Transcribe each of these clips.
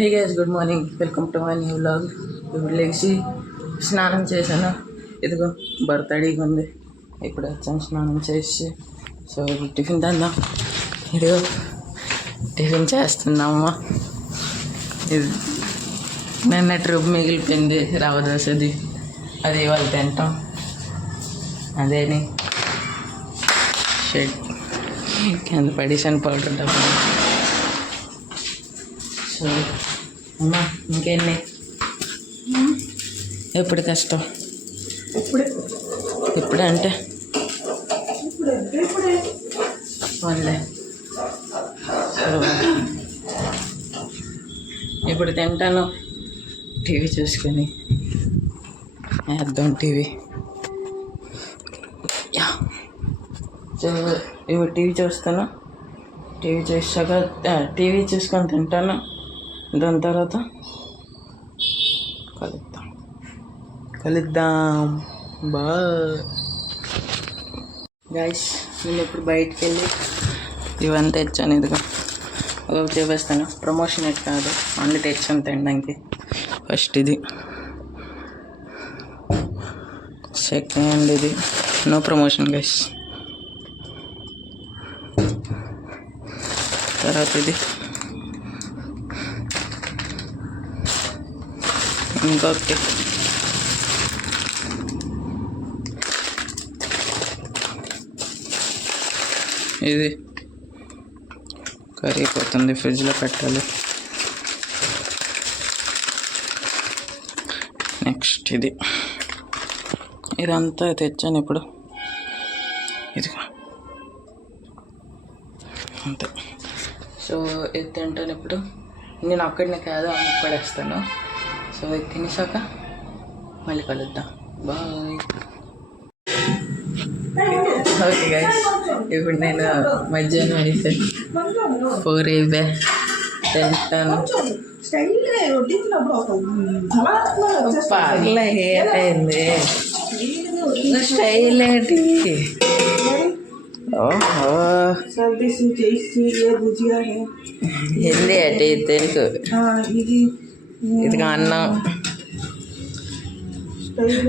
Hey guys, good morning. Welcome to my new vlog. ఇప్పుడు లేచి స్నానం చేశాను. ఇదిగో బర్త్డేగా ఉంది. ఇప్పుడు వచ్చాను స్నానం చేసి. సో టిఫిన్ తిందాం. ఇదిగో టిఫిన్ చేస్తున్నామ్మా. ఇది నిన్న ట్రిప్ మిగిలిపోయింది రవ్వ దోశది. అది ఇవాళ తింటాం. అదేని షెడ్ కింద పడిషన్ పౌడర్ డబ్బా. సో అమ్మా ఇంకేంటి? ఎప్పుడు కష్టం? ఇప్పుడే అంటే వాళ్ళే. ఇప్పుడు తింటాను టీవీ చూసుకొని. వేద్దాం టీవీ. సో ఇప్పుడు టీవీ చూస్తాను. టీవీ చూసాక టీవీ చూసుకొని తింటాను. దాని తర్వాత కలుద్దాం. Bye guys. నేను ఇప్పుడు బయటికి వెళ్ళి ఇవంతా తెచ్చాను. ఇదిగో చూపిస్తాను. ప్రమోషన్ ఎట్ కాదు, అన్నీ తెచ్చాను తినడానికి. ఫస్ట్ ఇది, సెకండ్ ఇది నో ప్రమోషన్ గైస్. తర్వాత ఇది ఇంకొకటి. ఇది కరిగిపోతుంది, ఫ్రిడ్జ్లో పెట్టాలి. నెక్స్ట్ ఇది. ఇదంతా తెచ్చాను ఇప్పుడు. ఇదిగో అంతే. సో ఇది తింటాను ఇప్పుడు. నేను అక్కడనే కాదు, అమ్మ పడేస్తాను. సో ఇది తినేసాక మళ్ళీ కలుద్దాం. బాయ్. ఓకే గైస్, ఇప్పుడు నేను మధ్యాహ్నం అయితే 4 అయిపోయి తింటాను. పర్లే ఏంటైంది స్టైల్ ఏంటి? ఓహో హిందీ అంటే తెలుగు. ఇదిగా అన్నం.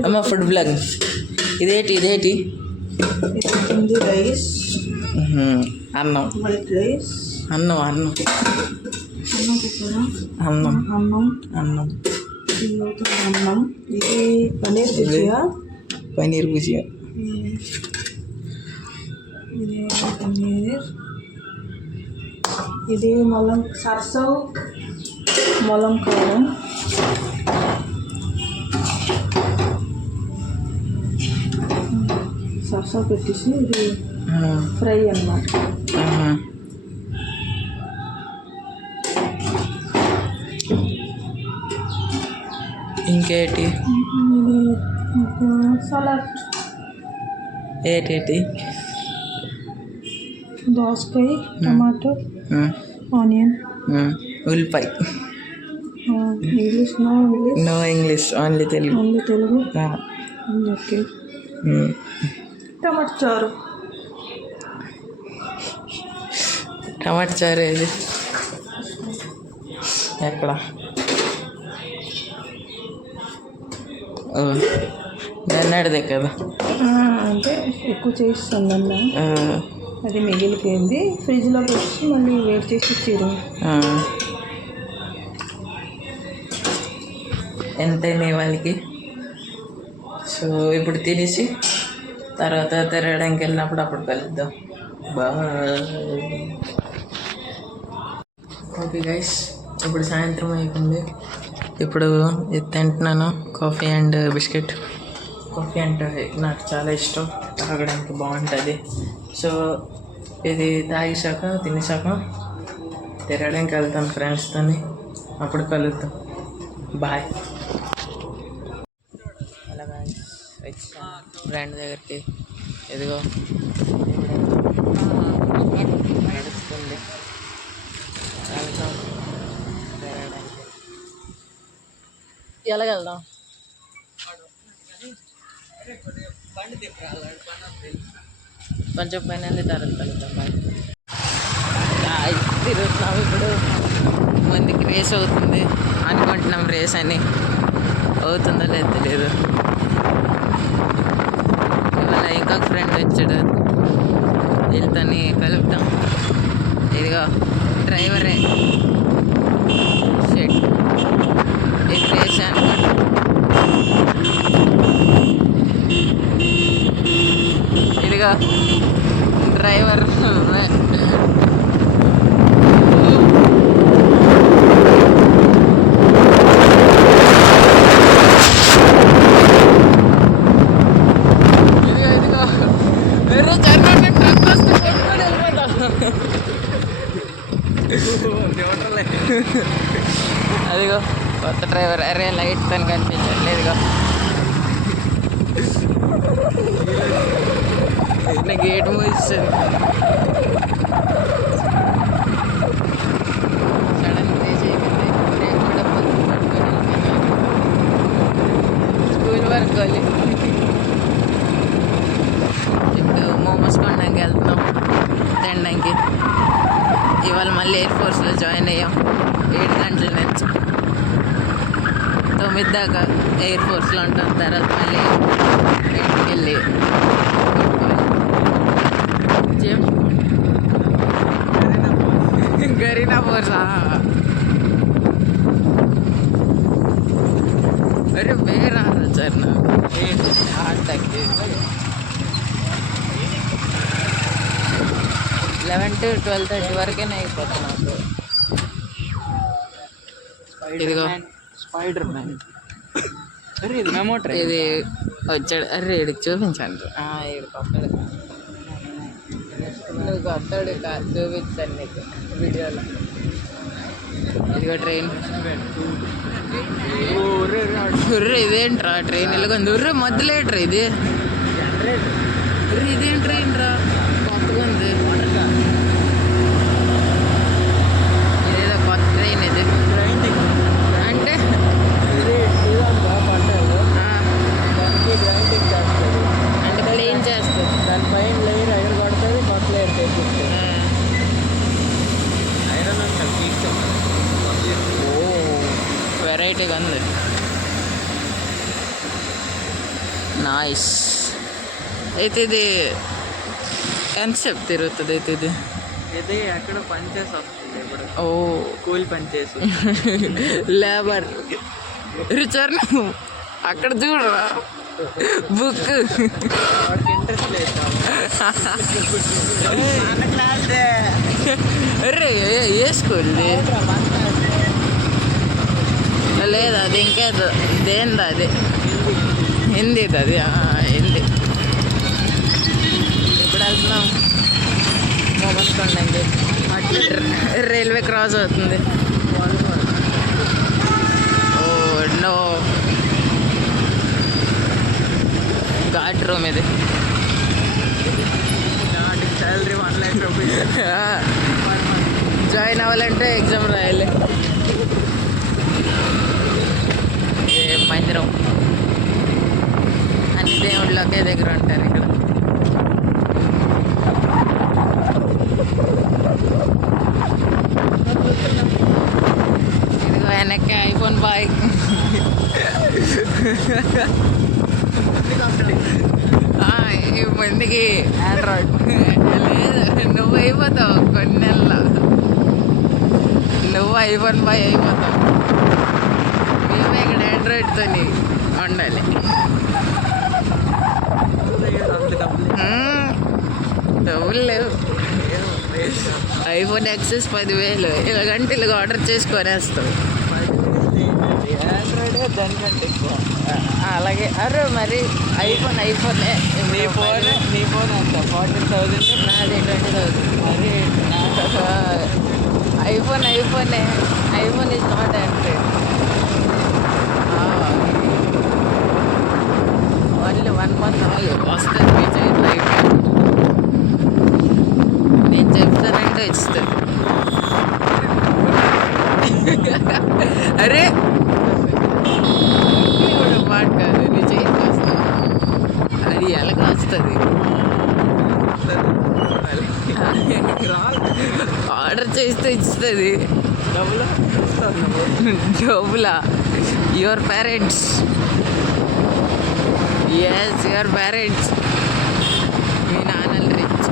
అమ్మ ఫుడ్ బ్లాగ్. ఇదేంటి రైస్, అన్నం అన్నం అన్నం అన్నం అన్నం అన్నం అన్నం. ఇది పనీర్ భుజియా. ఇది పనీర్. ఇది మొలం సరసో మొలం కారం. సరసా పెట్టేసి ఇది ఫ్రై అన్నమాట. ఇంకేటి? సలాడ్. ఏటేటి? దోసకాయ, టమాటో, ఆనియన్, ఉల్లిపాయ. English no English, only Telugu. Okay. Tomato చారు ఏది? ఎక్కడ? నిన్నటిదే కదా. అంటే ఎక్కువ చేస్తుంది అన్న. అది మిగిలిపోయింది, ఫ్రిడ్జ్లో పెట్టి మళ్ళీ వేడి చేసి ఇచ్చారు. ఎంతైనాయి వాళ్ళకి. సో ఇప్పుడు తినేసి తర్వాత తిరగడానికి వెళ్ళినప్పుడు అప్పుడు కలుద్దాం. బాయ్. ఓకే గైస్, ఇప్పుడు సాయంత్రం అయిపోయింది. ఇప్పుడు ఇది తింటున్నాను, కాఫీ అండ్ బిస్కెట్. కాఫీ అంటే నాకు చాలా ఇష్టం, తాగడానికి బాగుంటుంది. సో ఇది తాగేసాక తినేసాక తిరగడానికి వెళ్తాను ఫ్రెండ్స్తో. అప్పుడు కలుద్దాం. బాయ్. అలాగా ఫ్రెండ్ దగ్గరికి. ఇదిగో నడుస్తుంది. వెళ్తాం తిరగడానికి. ఎలాగెళ్దాం? కొంచెం పైన తర్వాత కలుద్దాం. బాయ్. తిరుగుతున్నాం ఇప్పుడు. ముందుకి రేస్ అవుతుంది అనుకుంటున్నాం. రేస్ అని అవుతుందో లేదో తెలియదు. ఇవాళ ఇంకొక ఫ్రెండ్ వచ్చాడు, వెళ్తాని కలుపుతాం. ఇదిగో డ్రైవరే షెట్. ఇది రేస్ అనుకుంటా. ఇదిగో డ్రైవర్. అదిగో కొత్త డ్రైవర్. అరే లైట్ తను కనిపించట్లేదుగా. గేట్ మూసేసాను. సడన్ బ్రేక్ అయిపోయింది. బ్రేక్ కూడా పట్టుకొని స్కూల్ వరకు వెళ్ళి ఇప్పుడు మోమోస్ కొనడానికి వెళ్తున్నాం తినడానికి. ఇవాళ మళ్ళీ ఎయిర్ ఫోర్స్లో జాయిన్ అయ్యాం. 7 గంటల నుంచి 9 దాకా ఎయిర్ ఫోర్స్లో ఉంటాం. తర్వాత మళ్ళీ ఇంటికి వెళ్ళి గరీనా ఫోర్సా. అరే వేరే సార్ నా 11 to 12:30 వరకేనే అయిపోతుంది నాకు. ఇదిగో స్పైడర్ మ్యాన్. అరే ఇది మెమో ట్రైన్. ఇది వచ్చాడు. అరే ఇడికి చూపించండి. కొత్తడు నువ్వు కొత్తడు చూపించాను నీకు వీడియోలో. ఇదిగో ట్రైన్. ఉర్రే ఇదేంట్రా ట్రైన్ ఇలాగొంది. ఉర్రే మధ్యలేట్రా ఇది. ఇదేం ట్రైన్ రా కొత్తగా ఉంది. ఇదేదో కొత్త ట్రైన్ ఇది. అంటే అంటే క్లీన్ చేస్తుంది. దానిపైన లేయర్ ఐరన్ కొడుతుంది, కొత్త లేయర్ తెప్పిస్తుంది. ఐరన్ అంటే వెరైటీగా ఉంది. నైస్. అయితే ఇది ఎంతసేపు తిరుగుతుంది? అయితే ఇది ఇది ఎక్కడ పనిచేసి వస్తుంది ఇప్పుడు. ఓ కూలి పనిచేసి లేబర్ రిచర్. అక్కడ చూడరా బుక్. ఇంట్రెస్ట్ లేదు. అరే ఏ స్కూల్ది? లేదు అది ఇంకేదో దేందా అది. హిందీది అది. హిందీ. ఇప్పుడు వెళ్తున్నాం మోమోస్ కొనడానికి. రైల్వే క్రాస్ అవుతుంది. ఓ నో ఘాట్ రూమ్ ఇది. Salary 1 lakh rupees. జాయిన్ అవ్వాలంటే ఎగ్జామ్ రాయాలి. ఏ మందిరం అన్ని దేవుళ్ళు ఒకే దగ్గర ఉంటారు ఇక్కడ. ఇదిగో వెనక్కి ఐఫోన్ బాయ్. ఈ మందికి ఆండ్రాయిడ్ లేదు. నువ్వు అయిపోతావు కొన్ని నెలల. నువ్వు ఐఫోన్ బాయ్ అయిపోతావు. మేము ఇక్కడ ఆండ్రాయిడ్తో ఉండాలి. డబ్బులు లేవు. IPhone excess 10,000. ఇలాగంటే ఇలాగ ఆర్డర్ చేసి కొనేస్తావు. ఆండ్రాయిడ్ దానికంటే ఎక్కువ. అలాగే అరే మరి ఐఫోనే. నీ ఫోన్ ఎంత? 14,000. నాది 20,000. మరి iPhone is not Android. Only 1 month వస్తుంది మీ చేతిలో ఐఫోన్. నేను చెప్తానంటే ఇస్తుంది. అరే మాట కాదు, నీ చేతికి వస్తుంది. అది ఎలాగ వస్తుంది? ఆర్డర్ చేస్తే ఇస్తుంది. డబ్బులు జోబులా your parents yes your parents మీ నాన్నలు రిచ్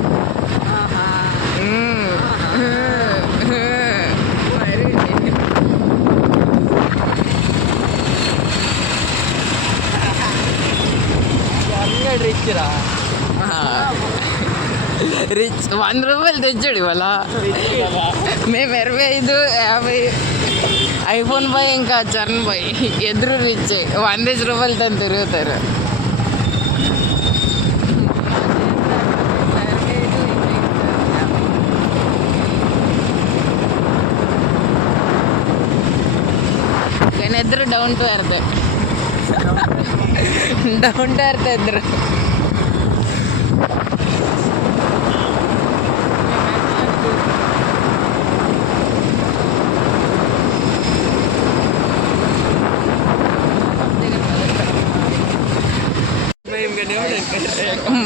రిచ్ రా రిచ్ 100 రూపాయలు తెచ్చాడు ఇవాళ మేము 25 50 ఐఫోన్ బాయ్ ఇంకా చరణ్ బాయ్ ఎదురు రిచ్ 100 రూపాయలతో తిరుగుతారు. కానీ ఇద్దరు డౌన్ టు ఎర్త్ ఇద్దరు.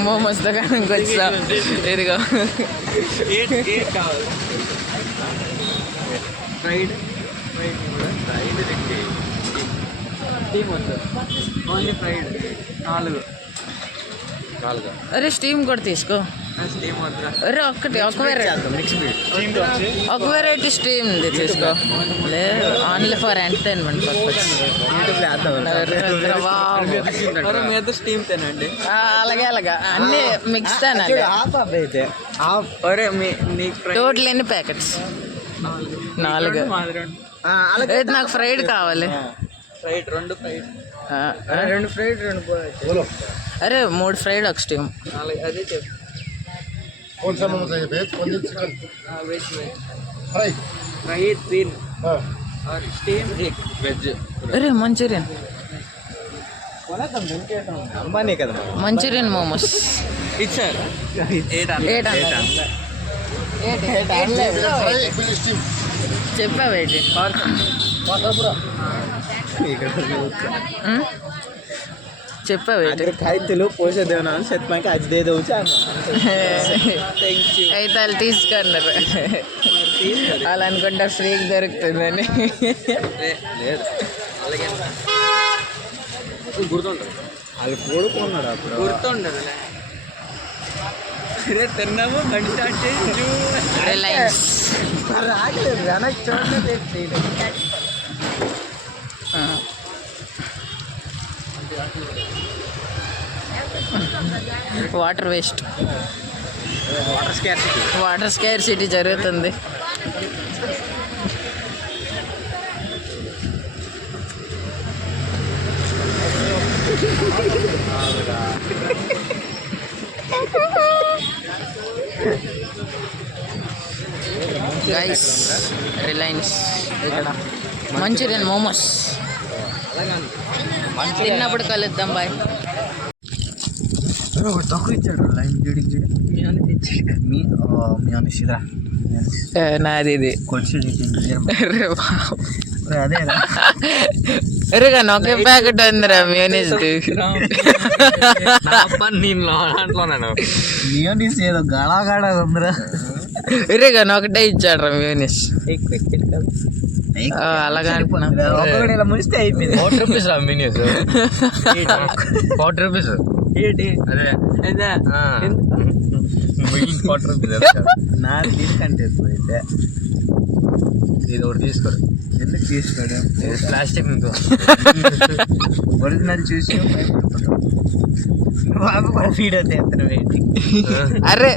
మోమోస్ దుకాణంకి వచ్చాం. ఇదిగో ఫ్రైడ్ స్టీమ్ వద్దు, ఓన్లీ ఫ్రైడ్ 4. అరే స్టీమ్ కూడా తీసుకో. స్టీమ్ వద్దురా. అరే ఒక వెరైటీ స్టీమ్ తీసుకో. లేదు ఓన్లీ ఫర్ ఎంటర్టైన్మెంట్ పర్పస్. మీద స్టీమ్ తినండి. అలాగే అన్ని మిక్స్ తినాలి. అరే టోటల్ ఎన్ని ప్యాకెట్స్? 4. నాకు ఫ్రైడ్ కావాలి. Fried 2 fried. 2 ఫ్రైడ్ 2 అరే 3 ఫ్రైడ్ ఒక స్టీమ్. అదే చెప్పు. कौन सा मोमोज है veg paneer chicken veg fry fry 3 हाँ और स्टीम 1 वेज. అరే మంచూరియన్ అంబానీ కదా. మంచూరియన్ మోమోస్ ఇచ్చారు 800. फ्राई एक बिल स्टीम చెప్పావు ఏంటి? చెప్పావు ఏంటి? ଖାଇଥିଲୁ ପଇସା ଦେଉନାହାନ୍ତି ସେଥିପାଇଁ ଆଜି ଦେଇ ଦେଉଛି. అయితే వాళ్ళు తీసుకున్నారు. వాళ్ళు అనుకుంటారు ఫ్రీకి దొరుకుతుందని. లేదు అలాగే గుర్తుండదు. అది కొడుకున్నాడు అప్పుడు గుర్తుండదు. అరే తిన్నాము బండి స్టార్ట్ చేసి రిలయన్స్ రాగలేదు వెనక్కి చూడలేదు. Water waste, water scarcity జరుగుతుంది. గైస్ రిలయన్స్ ఇక్కడ మంచూరియన్ మోమోస్ తిన్నప్పుడు కలుద్దాం. బాయ్. తక్కువ ఇచ్చాడు లైన్ గడికి మీ అనిషిరా నాది ఇది. అదే అరే కానీ ఒకే ప్యాకెట్ ఉందిరా మ్యూనిస్. మియోనీస్ ఏదో గళాగాడ ఉందిరా. అరే కానీ ఒకటే ఇచ్చాడు రా మ్యూనిస్. ఎక్కువ ఇచ్చాడు కదా. అలాగా ఒకటి ఇలా ముస్తే అయిపోయింది. 40 రూపీస్ రా మ్యూనిస్. 40 రూపీస్ ఏంటి అదే అదే 40 రూపీస్. నాకు తీసుకంటే అయితే ఇది ఒకటి తీసుకోడు. ఎందుకు తీసుకోడు? ప్లాస్టిక్ ఒరిజినల్ చూసి బాబు కూడా వీడియో తీస్తాను ఏంటి. అరే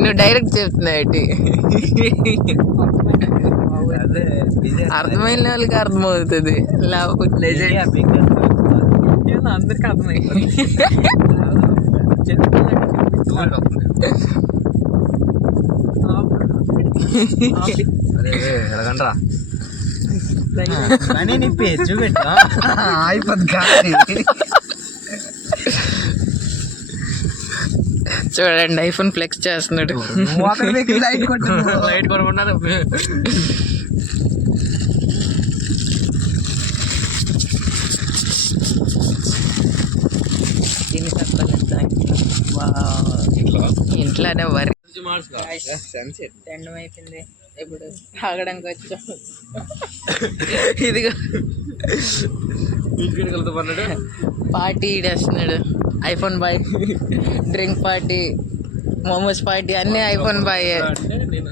నువ్వు డైరెక్ట్ చెప్తున్నావు ఏంటి? అదే అర్థమైన వాళ్ళకి అర్థమవుతుంది. లేకపోతే అందరికి అర్థమైంది. ఎలాగంటరా అని నీ పేరు చూపెట్టా అయిపోద్ది కానీ. చూడండి ఐఫోన్ ఫ్లెక్స్ చేస్తున్నాడు. లైట్ లైట్ కొనుక్కున్నారు. ఇంట్లోనే వరి ఎండం అయిపోయింది. ఇప్పుడు తాగడానికి వచ్చాం. ఇదిగో ఇంటికి వెళ్తా పన్నాడు. పార్టీ చేస్తున్నాడు iPhone boy. Drink party, momos party అన్నీ ఐఫోన్ బాయ్. అంటే నేను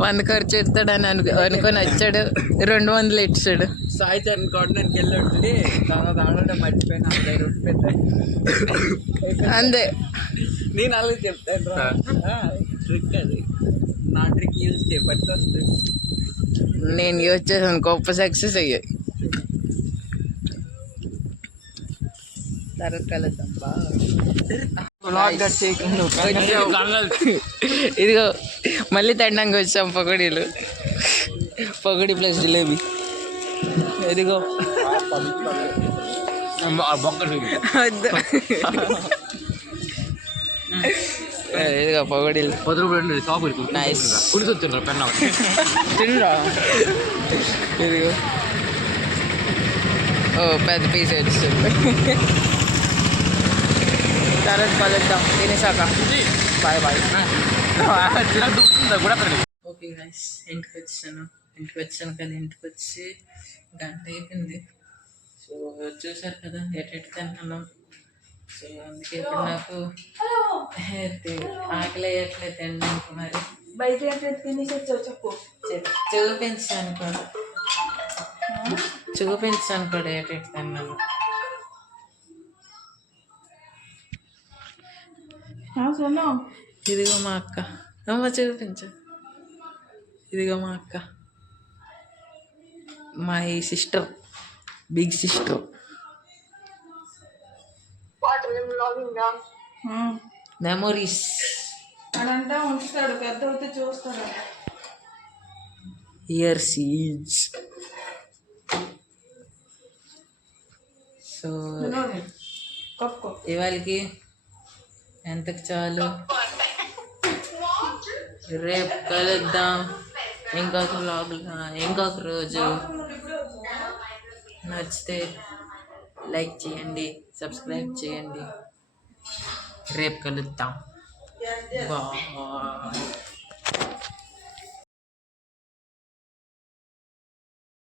100 ఖర్చు ఎత్తాడని అనుకొని వచ్చాడు, 200 ఇచ్చాడు. సాయి చరణ్ కాంటానికి వెళ్ళి తర్వాత ఆడడం మర్చిపోయినా పెద్ద అంతే. నేను అలాగే చెప్తాను ట్రిక్ అది. నా ట్రిక్ యూజ్ చేయబట్టి నేను యూజ్ చేసాను, గొప్ప సక్సెస్ అయ్యాయి. తర్వాత కలుద్దాం. ఇదిగో మళ్ళీ తినడానికి వచ్చాం పకోడీలు. పకోడీ ప్లస్ జిలేబీ. ఇదిగో వద్దు. ఇదిగో పకోడీలు. 10 రూపాయలు షాపు నైస్. కుడిసొచ్చున్నారు పెన్నా తినరా? ఇదిగో ఓ పెద్ద పీస్ వచ్చింది. తర్వాత కలుద్దాం తినేసాక. Bye bye. ఓకే గైస్, ఇంటికి వచ్చాను కదా. ఇంటికి వచ్చి గంట అయిపోయింది. సో చూసారు కదా ఎటు తిన్నాను. సో అందుకే ఇప్పుడు నాకు ఆకలి అయ్యట్లేదు తినడానికి. మరి బయట తినేసి చెప్పు. చూపించాను కూడా ఎటు తిన్నాను. ఇదిగో మా అక్క. అమ్మ చూపించు. ఇదిగో మా అక్క, my sister, big sister. Memories అడంతా ఉంచుతాడు, పెద్ద అవుతే చూస్తాడు. Year seeds. సో ఇవాళకి ఎంతకు చాలు. రేపు కలుద్దాం ఇంకొక వ్లాగ్లో, ఇంకొక రోజు. నచ్చితే లైక్ చేయండి, సబ్స్క్రైబ్ చేయండి. రేపు కలుద్దాం. బాయ్.